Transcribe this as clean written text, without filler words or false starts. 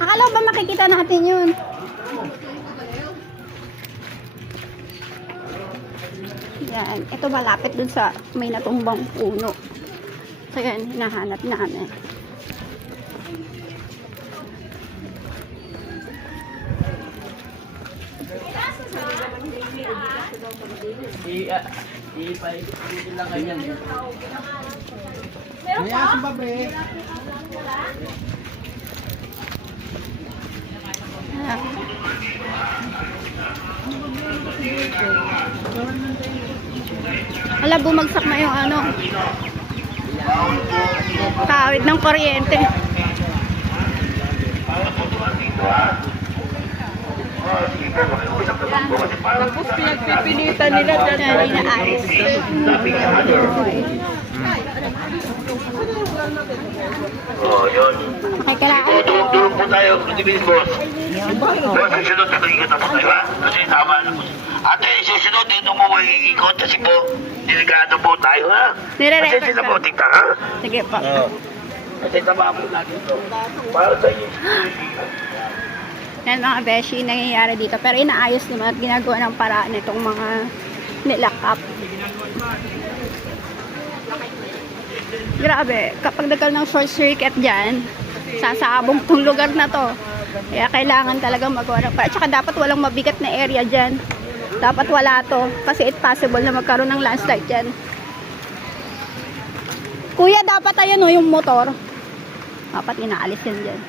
Akala ba makikita natin yun? Yan. Ito malapit dun sa may natumbang puno. So yan, hinahanap namin. Ipaikot lang ganyan. May aso ba, be? Wala, bumagsak na yung ano. Kawit ng kuryente. Tapos pinagpipilitan nila dyan. Yan, inaayos. Oh, yun. Okay, kailangan. Tulong po tayo, Kutibis Boss. Boss, susunod na ikot po tayo, ha? Kasi tama na po. Ate, susunod, dito mo ikot kasi po, delikado po tayo, ha? Nire-record Kasi sila po, ka. tigta, ha? Sige po. Kasi tama po natin ito. Para sa inyo. Yan mga beshi, nangyayari dito. Pero inaayos naman at ginagawa ng paraan itong mga nilock up. Grabe, kapag nagkaroon ng short circuit dyan, sasabog tong lugar na to. Kaya kailangan talaga magawa ng paraan. At saka dapat walang mabigat na area dyan. Dapat wala to. Kasi it's possible na magkaroon ng landslide dyan. Kuya, dapat ayan o yung motor. Dapat inaalis yan dyan.